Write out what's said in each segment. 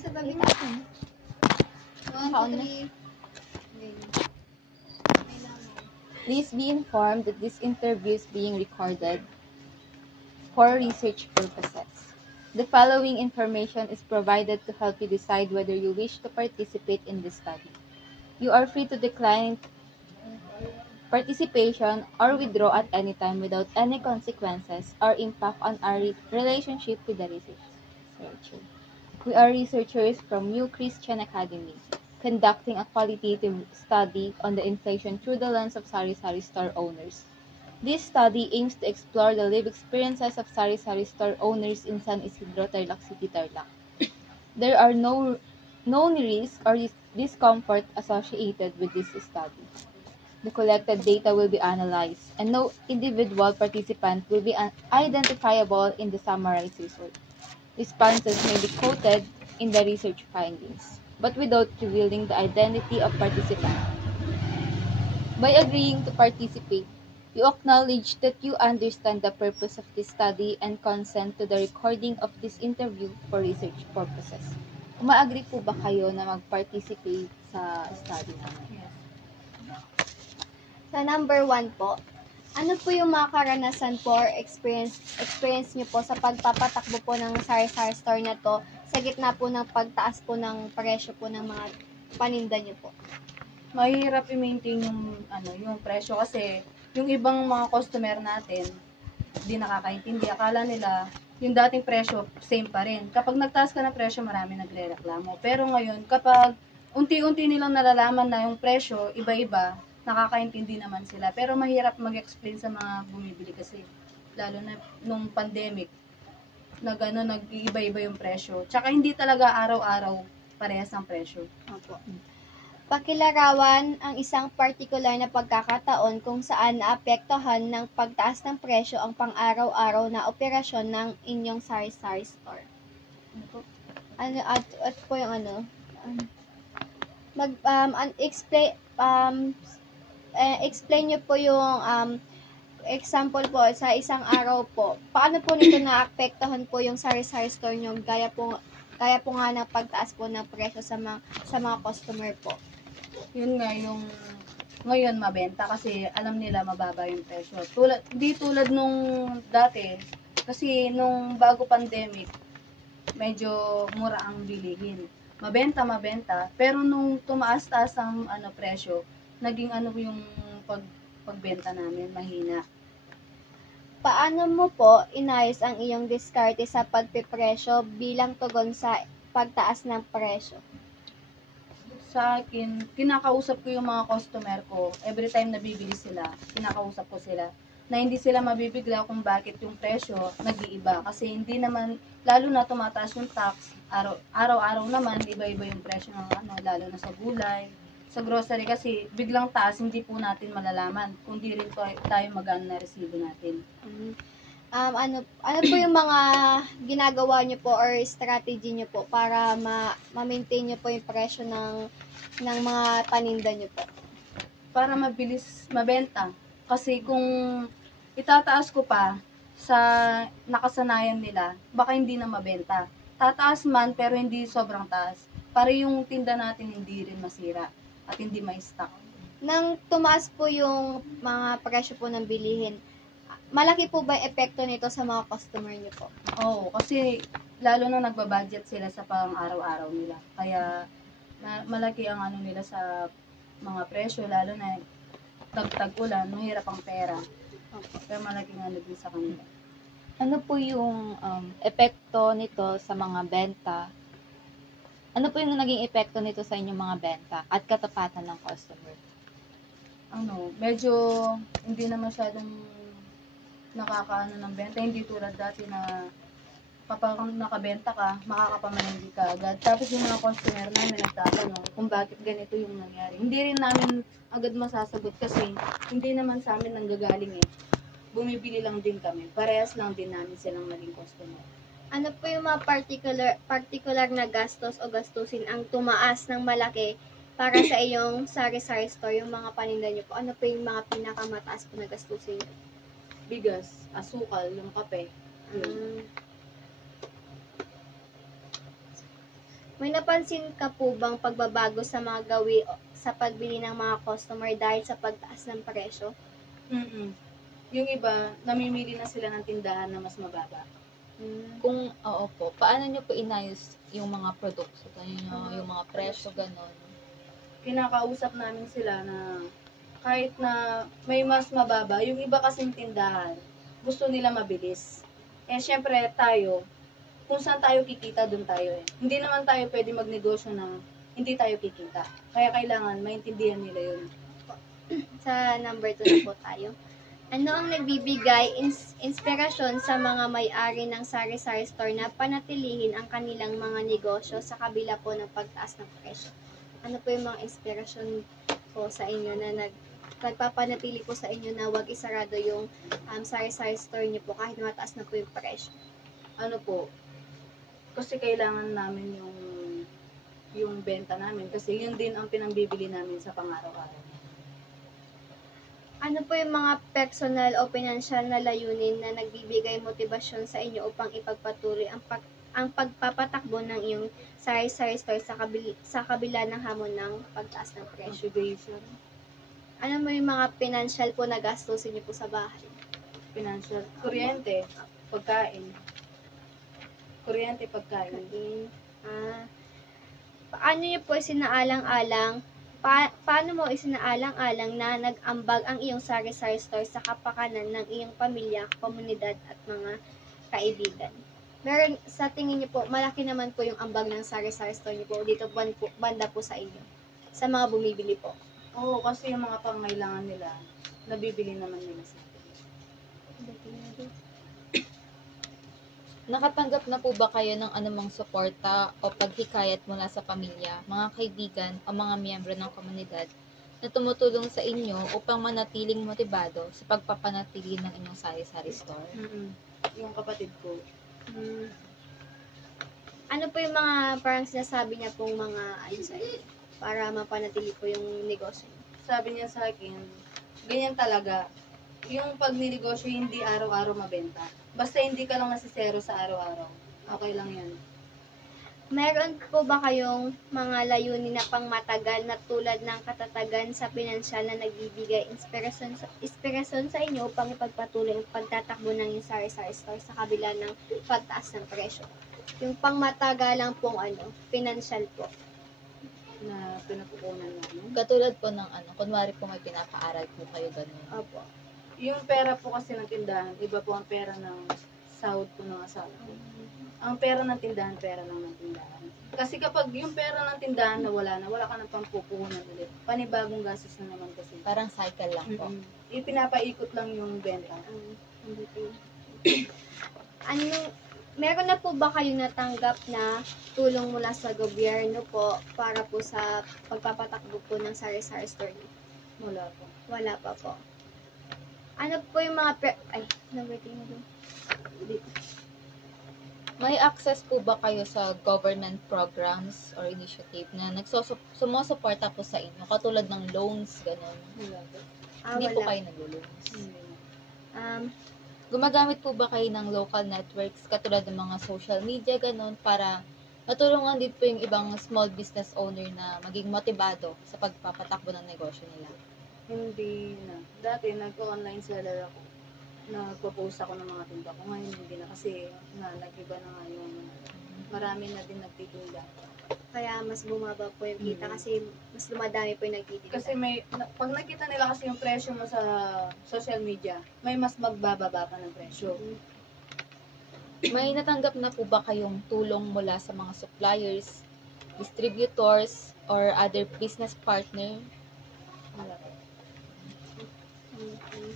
sa tabi natin. 1, 2, 3. Please be informed that this interview is being recorded for research purposes. The following information is provided to help you decide whether you wish to participate in this study. You are free to decline participation or withdraw at any time without any consequences or impact on our relationship with the researcher. We are researchers from New Christian Academy, conducting a qualitative study on the inflation through the lens of sari-sari store owners. This study aims to explore the lived experiences of sari-sari store owners in San Isidro, Tarlac City, Tarlac. There are no known risks or discomfort associated with this study. The collected data will be analyzed, and no individual participant will be identifiable in the summarized result. Responses may be quoted in the research findings, but without revealing the identity of participant. By agreeing to participate, you acknowledge that you understand the purpose of this study and consent to the recording of this interview for research purposes. Uma-agree po ba kayo na mag-participate sa study namin? Sa number 1 po, ano po yung mga karanasan po or experience niyo po sa pagpapatakbo po ng sari-sari store na to sa gitna po ng pagtaas po ng presyo po ng mga paninda niyo po? Mahirap i-maintain yung presyo kasi yung ibang mga customer natin di nakakaintindi. Akala nila yung dating presyo same pa rin. Kapag nagtaas ka ng presyo, marami nagrereklamo. Pero ngayon, kapag unti-unti nilang nalalaman na yung presyo, iba-iba, nakakaintindi naman sila. Pero mahirap mag-explain sa mga bumibili kasi. Lalo na nung pandemic, nag-iiba-iba yung presyo. Tsaka hindi talaga araw-araw parehas ang presyo. Opo. Pakilarawan ang isang partikular na pagkakataon kung saan naapektuhan ng pagtaas ng presyo ang pang-araw-araw na operasyon ng inyong sari-sari store. At po yung explain nyo po yung example po sa isang araw po. Paano po nito naapektuhan po yung sari-sari store nyo gaya po nga ng pagtaas po ng presyo sa mga customer po? Yun nga yung ngayon mabenta kasi alam nila mababa yung presyo. Hindi tulad nung dati kasi nung bago pandemic medyo mura ang bilihin. Mabenta, pero nung tumaas-taas ang presyo, naging yung pagbenta namin mahina. Paano mo po inayos ang iyong diskarte sa pagpipresyo bilang tugon sa pagtaas ng presyo? Sa akin, kinakausap ko yung mga customer ko. Every time na bibili sila, kinakausap ko sila na hindi sila mabibigla kung bakit yung presyo nag-iiba. Kasi hindi naman, lalo na tumataas yung tax, araw-araw naman, iba-iba yung presyo ng lalo na sa gulay. Sa grocery kasi, biglang taas, hindi po natin malalaman kung di rin tayo magano na resibo natin. Ano po yung mga ginagawa nyo po or strategy nyo po para ma-maintain nyo po yung presyo ng mga paninda nyo po? Para mabilis mabenta. Kasi kung itataas ko pa sa nakasanayan nila, baka hindi na mabenta. Tataas man pero hindi sobrang taas. Para yung tinda natin hindi rin masira at hindi ma-stock. Nang tumaas po yung mga presyo po ng bilihin, malaki po ba yung epekto nito sa mga customer niyo po? Oo, kasi lalo na nagbabudget sila sa pang araw-araw nila. Kaya malaki ang nila sa mga presyo, lalo na tag-ulan, mahirap ang pera. Kaya malaki din sa kanila. Ano po yung epekto nito sa mga benta? Ano po yung naging epekto nito sa inyong mga benta at katapatan ng customer? Medyo hindi na masyadong nakakaano ng benta, hindi tulad dati na kapag nakabenta ka, makakapamalinggi ka agad. Tapos yung mga customer namin nagtatanong kung bakit ganito yung nangyari. Hindi rin namin agad masasagot kasi hindi naman sa amin nanggagaling eh. Bumibili lang din kami. Parehas lang din namin silang naging customer. Ano po yung mga particular na gastos o gastusin ang tumaas ng malaki para sa iyong sari-sari store, yung mga paninda nyo po? Ano po yung mga pinakamataas po na gastusin nyo? Bigas, asukal, yung kape. May napansin ka po bang pagbabago sa mga gawi sa pagbili ng mga customer dahil sa pagtaas ng presyo? Yung iba, namimili na sila ng tindahan na mas mababa. Kung oo po, paano nyo po inayos yung mga produkto? Yung mga presyo, ganon. Kinakausap namin sila na kahit na may mas mababa, yung iba kasing tindahan, gusto nila mabilis. Eh, syempre tayo, kung saan tayo kikita, dun tayo eh. Hindi naman tayo pwede magnegosyo na hindi tayo kikita. Kaya kailangan maintindihan nila yun. Sa number 2 na po tayo. Ano ang nagbibigay inspirasyon sa mga may-ari ng sari-sari store na panatilihin ang kanilang mga negosyo sa kabila po ng pagtaas ng presyo? Ano po yung mga inspirasyon po sa inyo na nagpapanatili po sa inyo na wag isarado yung sari-sari store niyo po kahit mataas na po yung presyo? Ano po, kasi kailangan namin yung benta namin kasi yun din ang pinambibili namin sa pang-araw-araw. Ano po yung mga personal o pinansyal na layunin na nagbibigay motibasyon sa inyo upang ipagpatuloy ang pagpapatakbo ng iyong sari-sari store sa kabila ng hamon ng pagtaas ng presyo? Motivation, Ano mo yung mga pinansyal po na gastusin niyo po sa bahay? financial, kuryente, pagkain. Kuryente, pagkain. Kain. Paano niyo po paano mo isinaalang-alang na nag-ambag ang iyong sari-sari store sa kapakanan ng iyong pamilya, komunidad at mga kaibigan? Meron, sa tingin niyo po, malaki naman po yung ambag ng sari-sari store niyo po dito banda po sa inyo, sa mga bumibili po. Oo, kasi yung mga pangailangan nila, nabibili naman nila sa atin. Nakatanggap na po ba kayo ng anumang suporta o paghikayat mula sa pamilya, mga kaibigan o mga miyembro ng komunidad na tumutulong sa inyo upang manatiling motibado sa pagpapanatili ng inyong sari-sari store? Yung kapatid ko, Ano po yung mga parang sinasabi niya pong mga sa inyo para mapanatili po yung negosyo niyo? sabi niya sa akin, ganyan talaga. Yung pag ninegosyo, hindi araw-araw mabenta. Basta hindi ka lang nasisero sa araw-araw. Okay lang yan. Meron po ba kayong mga layunin na pangmatagal na tulad ng katatagan sa pinansyal na nagbibigay inspirasyon sa inyo upang ipagpatuloy ang pagtatakbo ng yung sari-sari store sa kabila ng pagtaas ng presyo? Yung pangmatagalang pong pinansyal po. Na pinapukunan namin. Katulad po ng kunwari po may pinapaaral po kayo ganun. Opo. Yung pera po kasi ng tindahan, iba po ang pera ng sahod po ng asawa ko. Ang pera ng tindahan, pera lang ng tindahan. Kasi kapag yung pera ng tindahan nawala na, wala ka ng pampupuhunan ulit. Panibagong gastos na naman kasi. Parang cycle lang po. Ipinapaikot lang yung benta. Meron na po ba kayong natanggap na tulong mula sa gobyerno po para po sa pagpapatakbo po ng sari-sari store niyo? Wala po. Wala pa po. Ano po yung mga number 3 na doon. Dito. May access po ba kayo sa government programs or initiative na sumusuporta po sa inyo? Katulad ng loans, ganun. Wala po. Hindi po Wala. kayo nag-loans. Um, Gumagamit po ba kayo ng local networks katulad ng mga social media, ganun, para matulungan din po yung ibang small business owner na maging motibado sa pagpapatakbo ng negosyo nila? Hindi na. Dati, nag-online seller ako. Nagpo-post ako ng mga tinda ko. Ngayon, hindi na. Kasi, nag-iba na nga yung marami na din nagtitinda. kaya mas bumaba po yung kita kasi mas dumadami po yung nagtitinda. Kasi pag nakita nila kasi yung presyo mo sa social media, may mas magbababa pa ng presyo. May natanggap na po ba kayong tulong mula sa mga suppliers, distributors, or other business partner? Wala po. Okay.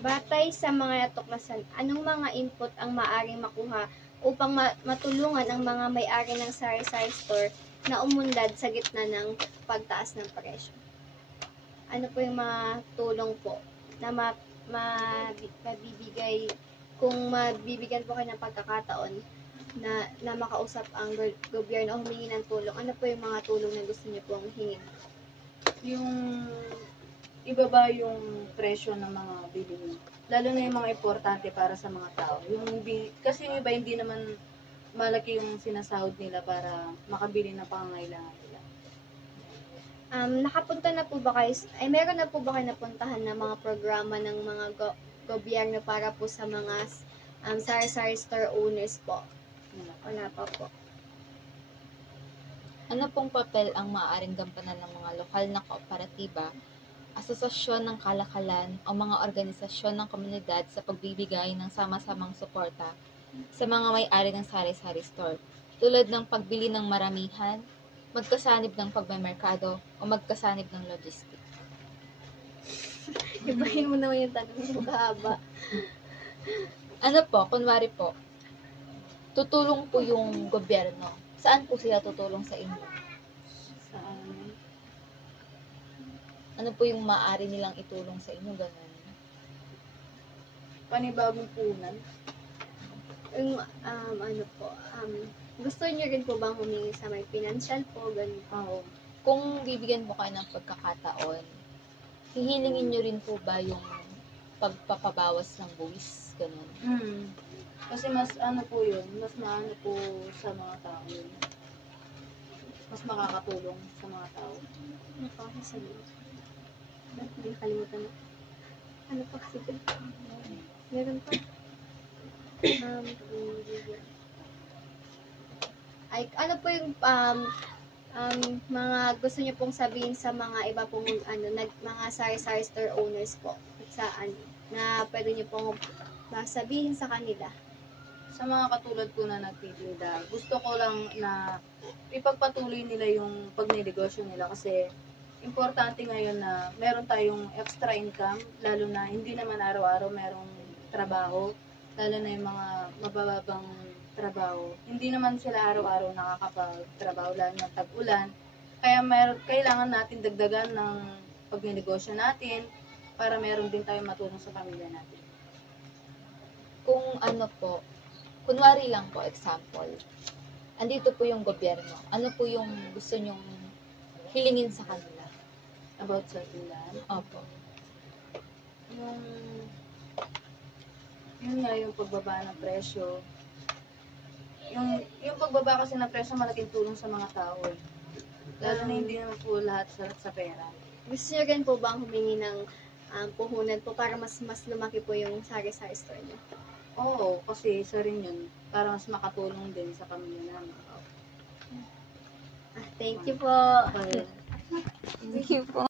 Batay sa mga natuklasan, anong mga input ang maaring makuha upang matulungan ang mga may-ari ng sari-sari store na umunlad sa gitna ng pagtaas ng presyo? Ano po yung mga tulong po na mabibigay kung mabibigyan po kayo ng pagkakataon na makausap ang gobyerno o humingi ng tulong? Ano po yung mga tulong na gusto niyo pong hingin? Yung ibaba yung presyo ng mga bilihin. Lalo na yung mga importante para sa mga tao. Kasi yung iba hindi naman malaki yung sinasahod nila para makabili ng pangangailangan nila. Nakapunta na po ba kayo, meron na po ba kayo napuntahan na mga programa ng mga gobyerno para po sa mga sari-sari store owners po? Wala pa po. Ano pong papel ang maaaring gampanan ng mga lokal na kooperatiba, asosasyon ng kalakalan o mga organisasyon ng komunidad sa pagbibigay ng sama-samang suporta sa mga may-ari ng sari-sari store, tulad ng pagbili ng maramihan, magkasanib ng pagmamerkado o magkasanib ng logistic? Ibahin mo naman yung tanong mo kahaba. Ano po, kunwari po, tutulong po yung gobyerno. Saan po sila tutulong sa inyo? Saan? Ano po yung maaari nilang itulong sa inyo, ganun? Panibagong punan. Yung, ano po, gusto niyo rin po bang humingi sa may financial po, ganun po? Oo. Kung bibigyan po kayo ng pagkakataon, hihilingin nyo rin po ba yung pagpapabawas ng buwis, ganun? Kasi mas ano po yun, mas maano po sa mga tao yun. Mas makakatulong sa mga tao. Ano pa kasi sabihin? Hindi nakalimutan na. Ano pa kasi dun? Meron pa. Ay, ano po yung mga gusto niyo pong sabihin sa mga iba pong mga sari-sari store owners po sa na pwede niyo pong masabihin sa kanila? Sa mga katulad ko na nagtitinda, gusto ko lang na ipagpatuloy nila yung pagnenegosyo nila kasi importante ngayon na meron tayong extra income, lalo na hindi naman araw-araw merong trabaho, lalo na yung mga mabababang trabaho. Hindi naman sila araw-araw nakakapagtrabaho, lalo na tag-ulan. Kaya kailangan natin dagdagan ng pagnenegosyo natin para meron din tayong matulong sa pamilya natin. Kung ano po, kunwari lang po, example, andito po yung gobyerno. Ano po yung gusto nyong hilingin sa kanila? About sa tindahan. Opo. Yun nga yung pagbaba ng presyo. Yung pagbaba kasi ng presyo malaking tulong sa mga tao eh. Lalo na hindi naman po lahat sa pera. Gusto niyo rin po bang humingi ng puhunan po para mas lumaki po yung sari-sari store niyo? Oo, kasi isa rin yun para mas makatulong din sa pamilya namin. Thank you po. Okay. Thank you po.